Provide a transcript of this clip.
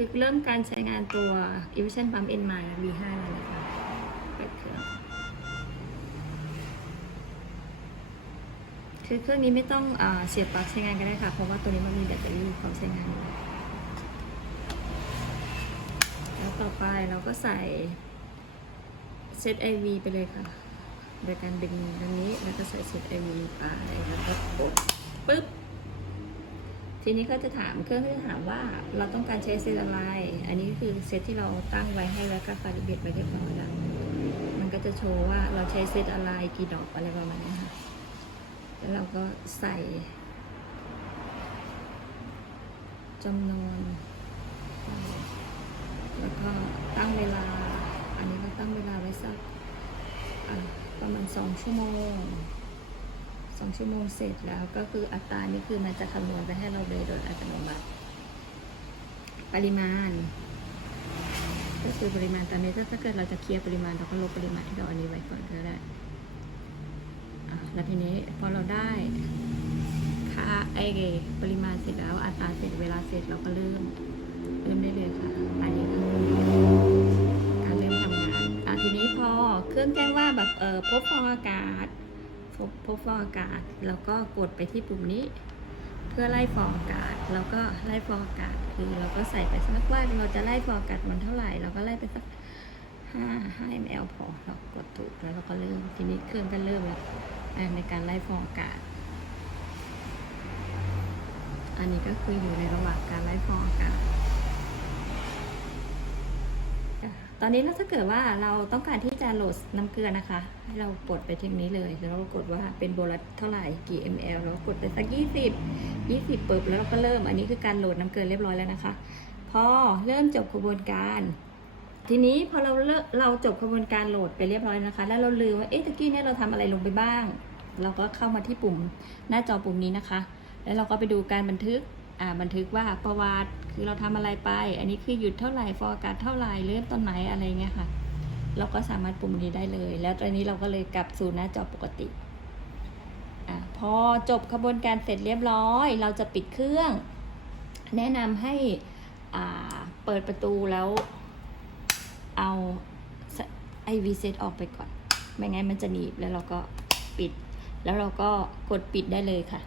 คือเริ่มการใช้งานตัว Evision Pump N m i V5 แล้วนะคะเปิดเครื่องคือเครื่องนี้ไม่ต้องอเสียบปลั๊กใช้งานก็ได้ค่ะ เพราะว่าตัวนี้มันมีแบตเตอรี่พร้อมใช้งานแล้วต่อไปเราก็ใส่เซต IV ไปเลยค่ะ โดยการดึงตรงนี้แล้วก็ใส่เซต IV ไปแล้วก็กดปึ๊บ ทีนี้ก็จะถามเครื่องก็จะถามว่าเราต้องการใช้เซตอะไร อันนี้คือเซตที่เราตั้งไว้ให้แล้วก็คาลิเบรตไว้เรียบร้อยแล้วมันก็จะโชว์ว่าเราใช้เซตอะไรกี่ดอกอะไรประมาณนี้ค่ะแล้วเราก็ใส่จำนวน แล้วก็ตั้งเวลา อันนี้เราตั้งเวลาไว้สักประมาณสองชั่วโมง สองชั่วโมงเสร็จแล้วก็คืออัตรานี่คือมันจะคำนวณไปให้เราเลยโดยอัตโนมัติ ปริมาณ ก็คือปริมาณตอนนี้ถ้าถ้าเกิดเราจะเคลียร์ปริมาณเราก็ลบปริมาณที่เราอันนี้ไว้ก่อนก็ได้แล้วทีนี้พอเราได้ค่าไอ้ปริมาณเสร็จแล้ว อัตราเสร็จเวลาเสร็จเราก็เริ่มเริ่มได้เลยค่ะอันนี้คือการเริ่มทำงานอะทีนี้พอเครื่องแจ้งว่าแบบเออพบฟองอากาศ พบพบฟองอากาศ แล้วก็กดไปที่ปุ่มนี้ เพื่อไล่ฟองอากาศ แล้วก็ไล่ฟองอากาศคือเราก็ใส่ไปสักว่าเราจะไล่ฟองอากาศมันเท่าไหร่เราก็ไล่ไปสักห้าห้า ml พอเรากดถูกแล้วเราก็เริ่มทีนี้เครื่องก็เริ่มแล้วในการไล่ฟองอากาศ อันนี้ก็คืออยู่ในระหว่างการไล่ฟองอากาศ ตอนนี้ถ้าเกิดว่าเราต้องการที่จะโหลดน้ำเกลือนะคะ ให้เรากดไปที่นี้เลย แล้วเรากดว่าเป็นโบลัสเท่าไหร่กี่ ml เรากดไปสักยี่สิบยี่สิบปุ๊บแล้วเราก็เริ่ม อันนี้คือการโหลดน้ำเกลือเรียบร้อยแล้วนะคะ พอเริ่มจบกระบวนการ ทีนี้พอเราเลิกเราจบกระบวนการโหลดไปเรียบร้อยนะคะ แล้วเราลืมว่าเอ๊ะตะกี้เนี่ยเราทำอะไรลงไปบ้าง เราก็เข้ามาที่ปุ่มหน้าจอปุ่มนี้นะคะ แล้วเราก็ไปดูการบันทึก บันทึกว่าประวัติคือเราทำอะไรไป อันนี้คือหยุดเท่าไหร่ฟอร์อากาศเท่าไหร่เริ่มตอนไหนอะไรเงี้ยค่ะ เราก็สามารถปุ่มนี้ได้เลย แล้วตอนนี้เราก็เลยกลับสู่หน้าจอปกติอพอจบกระบวนการเสร็จเรียบร้อย เราจะปิดเครื่อง แนะนำให้อ่าเปิดประตูแล้วเอาไอวีเซตออกไปก่อน ไม่งั้นมันจะหนีบแล้วเราก็ปิด แล้วเราก็กดปิดได้เลยค่ะ